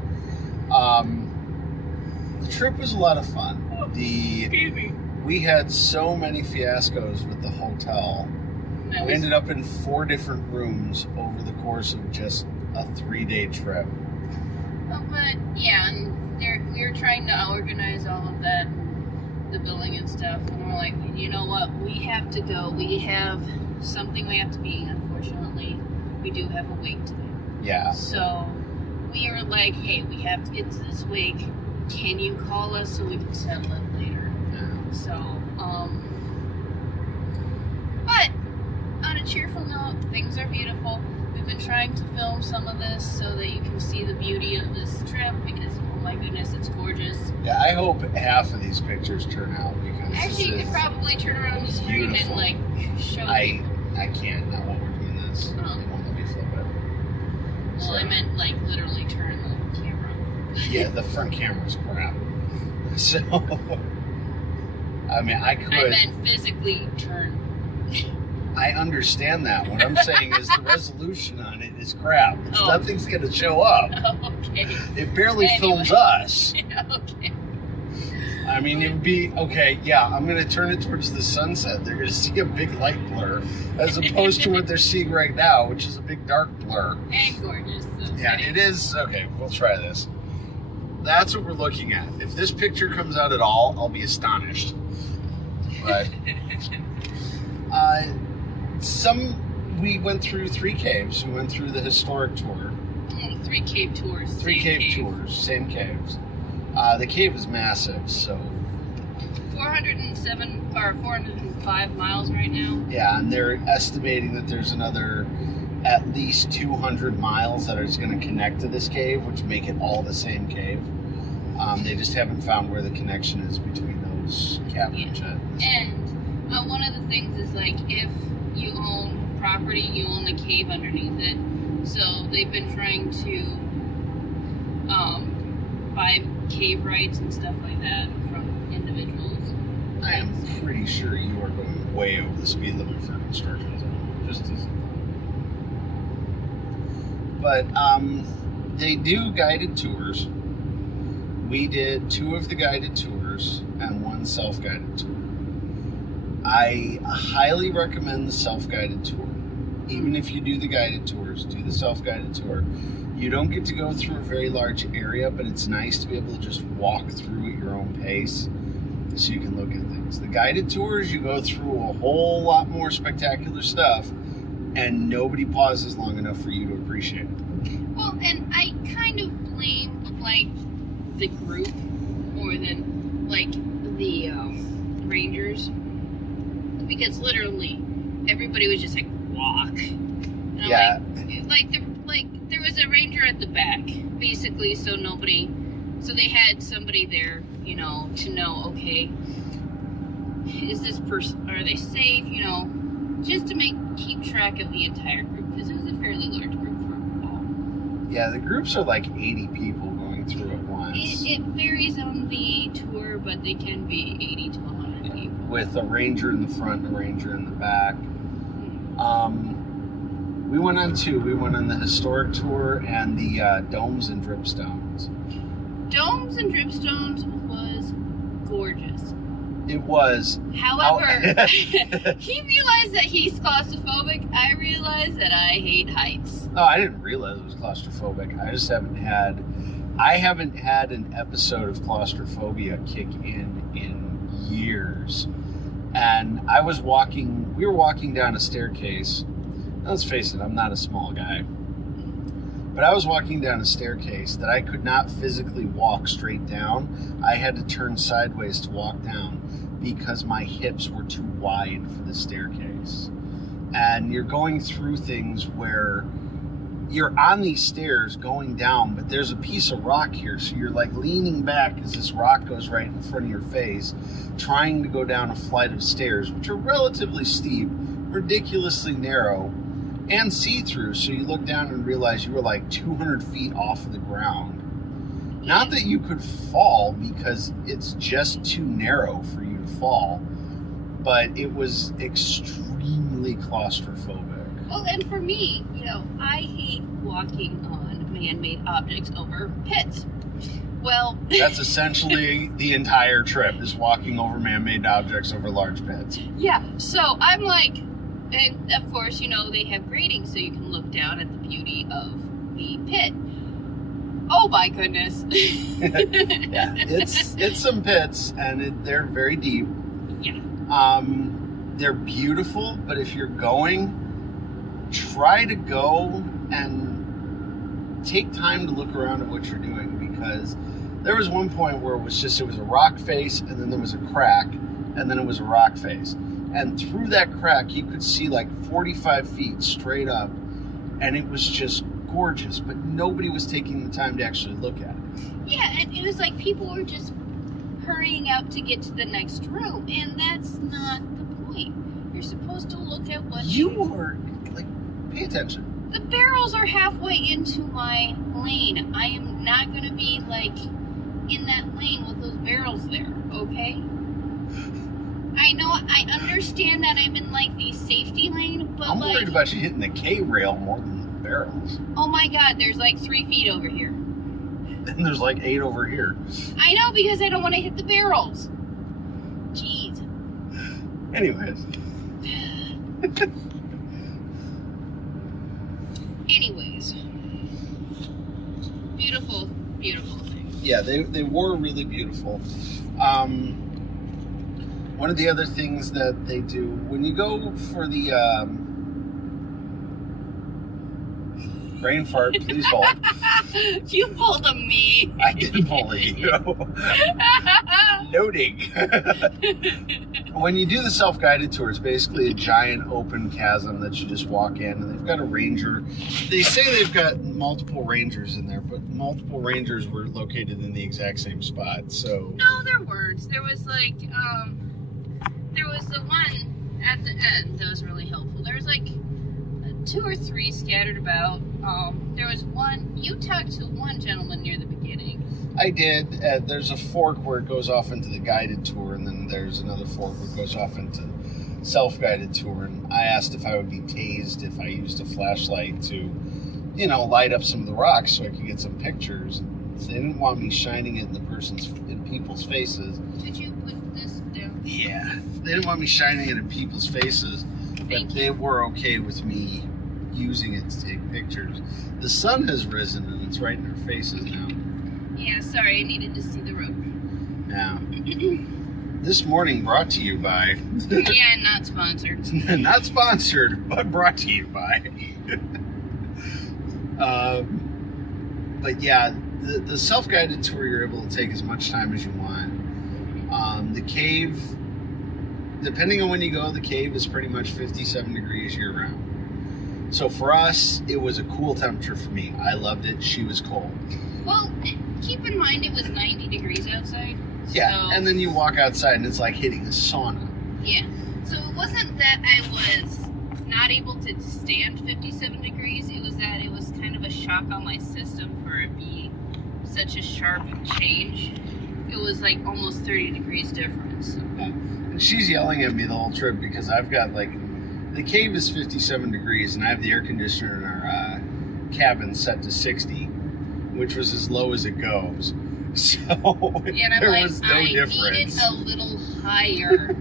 The trip was a lot of fun. We had so many fiascos with the hotel. We ended up in 4 different rooms over the course of just a 3-day trip. But yeah, and we were trying to organize all of that, the billing and stuff, and we're like, you know what, we have to go. We have something we have to be. Unfortunately, we do have a wake today. Yeah. So we were like, hey, we have to get to this wake. Can you call us so we can settle it later? So, but on a cheerful note, things are beautiful. We've been trying to film some of this so that you can see the beauty of this trip because, oh my goodness, it's gorgeous. Yeah, I hope half of these pictures turn out because Actually, you could probably turn around the screen and like show I can't, not while we're doing this. Oh. It won't let me flip it. Well, I meant like literally turn the camera. Yeah, the front camera's crap. So, I mean, I meant physically turn. I understand that. What I'm saying is the resolution on it is crap. Oh. Nothing's going to show up. Oh, okay. It barely films us. Okay. I mean, it would be, okay, yeah, I'm going to turn it towards the sunset. They're going to see a big light blur as opposed to what they're seeing right now, which is a big dark blur. And gorgeous. So Yeah, it is. Okay, we'll try this. That's what we're looking at. If this picture comes out at all, I'll be astonished. But we went through 3 caves. We went through the historic tour. 3 cave tours. 3 cave tours, same caves. The cave is massive, so 407 or 405 miles right now. yeah, and they're estimating that there's another at least 200 miles that are going to connect to this cave, which make it all the same cave. They just haven't found where the connection is between those caverns yet. And one of the things is like if you own property, you own the cave underneath it. So they've been trying to buy cave rights and stuff like that from individuals. I am pretty sure you are going way over the speed limit for construction zone. Just as. But they do guided tours. We did 2 of the guided tours and 1 self-guided tour. I highly recommend the self-guided tour. Even if you do the guided tours, do the self-guided tour. You don't get to go through a very large area, but it's nice to be able to just walk through at your own pace so you can look at things. The guided tours, you go through a whole lot more spectacular stuff, and nobody pauses long enough for you to appreciate it. Well, and I kind of blame, like, the group more than, like, the rangers. Because literally, everybody was just like, walk. And I'm Yeah. like, there was a ranger at the back, basically, so they had somebody there, you know, to know, okay, is this person, are they safe, you know, just to keep track of the entire group, because it was a fairly large group for all. Yeah, the groups are like 80 people going through at once. It varies on the tour, but they can be 80 to 100 people. With a ranger in the front and a ranger in the back. We went on 2. We went on the historic tour and the domes and dripstones. Domes and dripstones was gorgeous. It was. However, he realized that he's claustrophobic. I realized that I hate heights. No, I didn't realize it was claustrophobic. I just haven't had an episode of claustrophobia kick in years. And we were walking down a staircase. Let's face it, I'm not a small guy. But I was walking down a staircase that I could not physically walk straight down. I had to turn sideways to walk down because my hips were too wide for the staircase. And you're going through things where you're on these stairs going down, but there's a piece of rock here, so you're like leaning back as this rock goes right in front of your face, trying to go down a flight of stairs, which are relatively steep, ridiculously narrow, and see-through, so you look down and realize you were like 200 feet off of the ground. Not that you could fall, because it's just too narrow for you to fall, but it was extremely claustrophobic. Well, and for me, you know, I hate walking on man-made objects over pits. Well, that's essentially the entire trip, is walking over man-made objects over large pits. Yeah, so I'm like, and of course, you know, they have gratings so you can look down at the beauty of the pit. Oh my goodness. Yeah, it's some pits, and they're very deep. Yeah. They're beautiful, but if you're going, try to go and take time to look around at what you're doing, because there was one point where it was a rock face, and then there was a crack, and then it was a rock face. And through that crack, you could see like 45 feet straight up, and it was just gorgeous, but nobody was taking the time to actually look at it. Yeah, and it was like people were just hurrying out to get to the next room, and that's not the point. You're supposed to look at what You are, like, pay attention. The barrels are halfway into my lane. I am not going to be, like, in that lane with those barrels there, okay? I know, I understand that I'm in, like, the safety lane, but, I'm like... worried about you hitting the K-rail more than the barrels. Oh, my God, there's, like, 3 feet over here. And there's, like, 8 over here. I know, because I don't want to hit the barrels. Jeez. Anyways. Anyways. Beautiful, beautiful thing. Yeah, they were really beautiful. One of the other things that they do, when you go for the brain fart, please hold. You pulled a me. I did pull you. Loading. When you do the self-guided tour, it's basically a giant open chasm that you just walk in, and they've got a ranger. They say they've got multiple rangers in there, but multiple rangers were located in the exact same spot, so... No, there weren't. There was like, there was the one at the end that was really helpful. There was like 2 or 3 scattered about. There was one, you talked to one gentleman near the beginning. I did. There's a fork where it goes off into the guided tour, and then there's another fork where it goes off into self-guided tour. And I asked if I would be tased if I used a flashlight to, you know, light up some of the rocks so I could get some pictures. They didn't want me shining it in people's faces. Did you put this down? Yeah, they didn't want me shining it in people's faces, but they were okay with me using it to take pictures. The sun has risen and it's right in our faces now. Yeah, sorry, I needed to see the road. Now, this morning brought to you by... Yeah, not sponsored. Not sponsored, but brought to you by... but yeah, the self-guided tour, you're able to take as much time as you want. The cave, depending on when you go, the cave is pretty much 57 degrees year-round. So for us, it was a cool temperature for me. I loved it. She was cold. Well, keep in mind it was 90 degrees outside. Yeah, so, and then you walk outside and it's like hitting a sauna. Yeah. So it wasn't that I was not able to stand 57 degrees. It was that it was kind of a shock on my system for it being such a sharp change. It was like almost 30 degrees difference. And she's yelling at me the whole trip because I've got like, the cave is 57 degrees and I have the air conditioner in our cabin set to 60, which was as low as it goes. So and I'm there like, was no difference. I need it a little higher.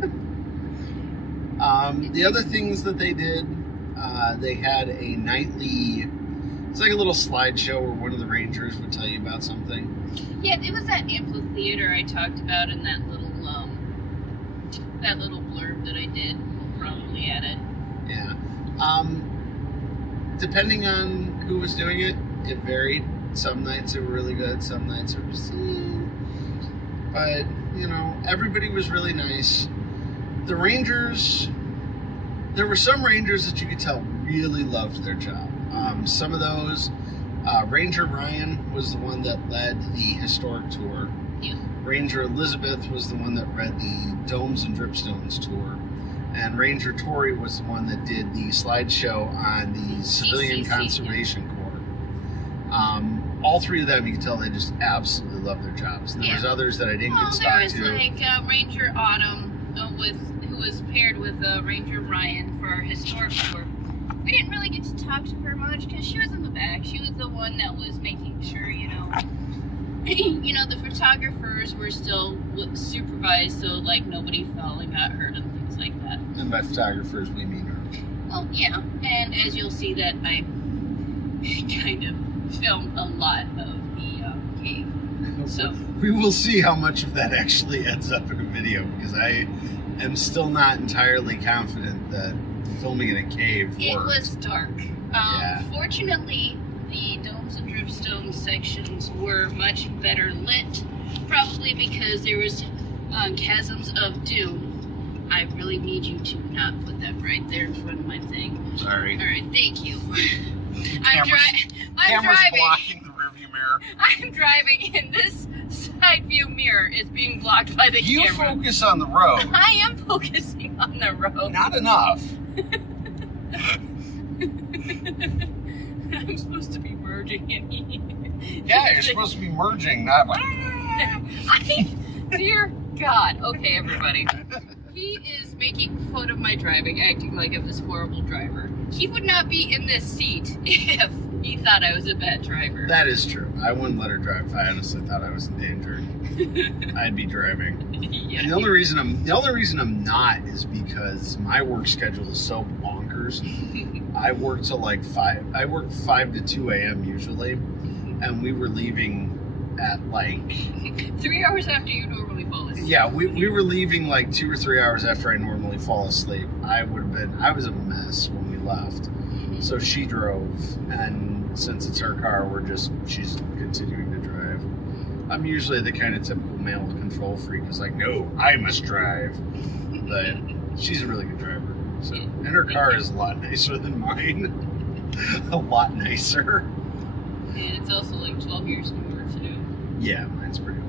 The other things that they did, they had a nightly, it's like a little slideshow where one of the rangers would tell you about something. Yeah, it was that amphitheater I talked about in that little blurb that I did. We'll probably add it. Yeah. Depending on who was doing it, it varied. Some nights it were really good, some nights it was... But, you know, everybody was really nice. The rangers... There were some rangers that you could tell really loved their job. Some of those... Ranger Ryan was the one that led the historic tour. Yeah. Ranger Elizabeth was the one that led the Domes and Dripstones tour. And Ranger Tori was the one that did the slideshow on the Civilian Conservation Corps. All 3 of them, you can tell they just absolutely love their jobs. And there was others that I didn't get to talk to. There was like Ranger Autumn, who was paired with Ranger Ryan for our historic tour. We didn't really get to talk to her much because she was in the back. She was the one that was making sure, the photographers were still supervised so like nobody fell and got hurt and things like that. And by photographers, we mean her. Well, yeah, and as you'll see that I kind of filmed a lot of the cave. So we will see how much of that actually ends up in a video because I am still not entirely confident that filming in a cave worked. It was dark. Yeah. Fortunately, the Domes and Dripstones sections were much better lit, probably because there was chasms of doom I really need you to not put that right there in front of my thing. Sorry. All right, thank you. I'm Camera's driving. blocking the rearview mirror. I'm driving, and this side view mirror is being blocked by the You camera. focus on the road. I am focusing on the road. Not enough. I'm supposed to be merging in. Yeah, you're supposed to be merging, not like. Dear God. Okay, everybody. He is making fun of my driving, acting like I'm this horrible driver. He would not be in this seat if he thought I was a bad driver. That is true. I wouldn't let her drive if I honestly thought I was in danger. I'd be driving. Yeah. And the only reason I'm not is because my work schedule is so bonkers. I work till like 5 to 2 a.m. usually, and we were leaving at like 3 hours after you normally fall asleep. yeah, we were leaving like 2 or 3 hours after I normally fall asleep. I was a mess when we left. So she drove, and since it's her car, she's continuing to drive. I'm usually the kind of typical male control freak who's like, no, I must drive. But she's a really good driver. So, and her car is a lot nicer than mine. A lot nicer. And it's also like 12 years newer too. Yeah, mine's pretty old.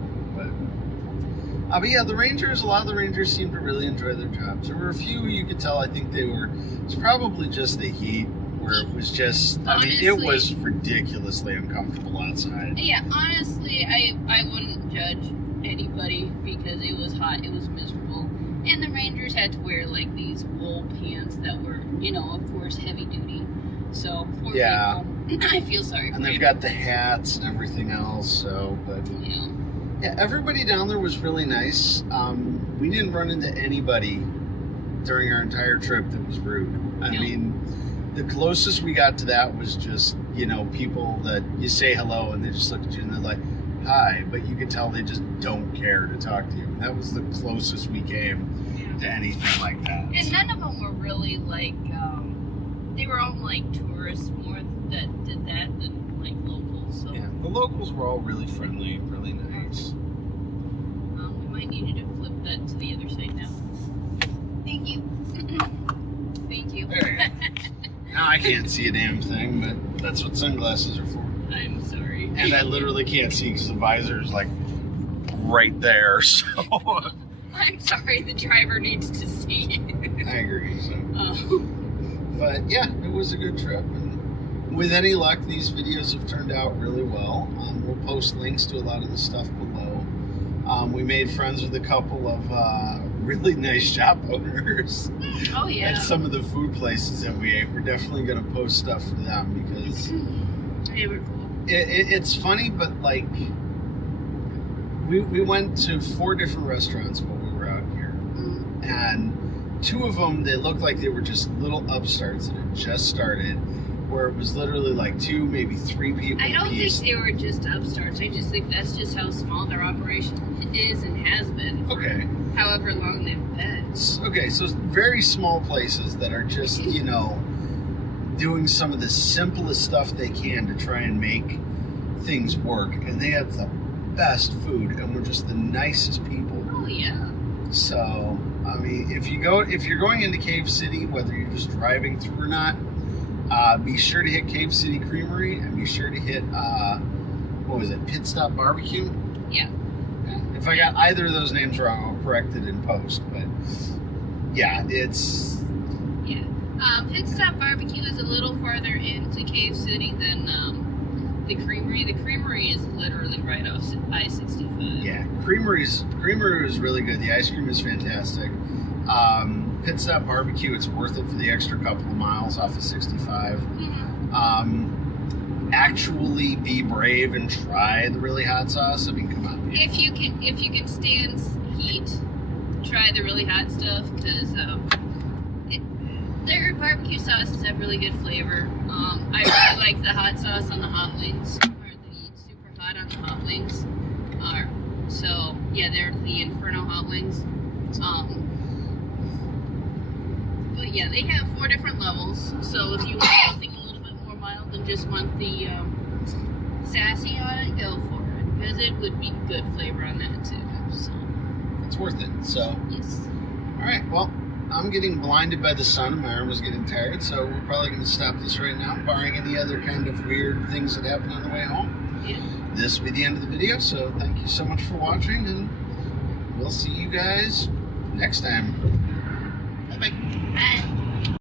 But yeah, a lot of the Rangers seemed to really enjoy their jobs. There were a few you could tell, I think it's probably just the heat, where it was just, Honestly, it was ridiculously uncomfortable outside. Yeah, honestly, I wouldn't judge anybody because it was hot, it was miserable. And the Rangers had to wear like these wool pants that were, of course, heavy duty. So, poor people. I feel sorry for And they've got the hats and everything else, so, but... Yeah, everybody down there was really nice. We didn't run into anybody during our entire trip that was rude. I mean, the closest we got to that was just, people that you say hello and they just look at you and they're like, hi, but you could tell they just don't care to talk to you. And that was the closest we came to anything like that. And none of them were really like, they were all like tourists more that did that than like locals. So. Yeah, the locals were all really friendly, really nice. We might need you to flip that to the other side now. Thank you. Thank you. There you go. Now I can't see a damn thing, but that's what sunglasses are for. I'm sorry. And I literally can't see because the visor is like right there, so. I'm sorry, the driver needs to see. I agree. So. Oh. But yeah, it was a good trip. And with any luck, these videos have turned out really well. We'll post links to a lot of the stuff below. We made friends with a couple of really nice shop owners. Oh, yeah. At some of the food places that we ate. We're definitely going to post stuff for them because They were cool. it's funny, but like we went to 4 different restaurants while we were out here. And 2 of them, they looked like they were just little upstarts that had just started, where it was literally like 2, maybe 3 people. I don't think they were just upstarts. I just think that's just how small their operation is and has been. Okay. However long they've been. Okay, so very small places that are just, doing some of the simplest stuff they can to try and make things work. And they have the best food and we're just the nicest people. Oh, yeah. So, I mean, if you're going into Cave City, whether you're just driving through or not, be sure to hit Cave City Creamery and be sure to hit, Pit Stop Barbecue? Yeah. If I got either of those names wrong, I'll correct it in post. But yeah, it's... Yeah. Pit Stop Barbecue is a little farther into Cave City than the Creamery. The Creamery is literally right off I-65. Yeah, Creamery is really good. The ice cream is fantastic. Pit Stop Barbecue, it's worth it for the extra couple of miles off of 65. Mm-hmm. Actually be brave and try the really hot sauce. I mean, come on. If you can stand heat, try the really hot stuff because their barbecue sauces have really good flavor. I really like the hot sauce on the hot wings, or the super hot on the hot wings. So yeah, they're the Inferno hot wings. But yeah, they have 4 different levels. So if you want something a little bit more mild and just want the sassy on it, go for it because it would be good flavor on that too. So It's worth it. So, yes. Alright, well, I'm getting blinded by the sun. My arm is getting tired, so we're probably going to stop this right now, barring any other kind of weird things that happen on the way home. Yeah. This will be the end of the video, so thank you so much for watching, and we'll see you guys next time. Bye-bye. Bye.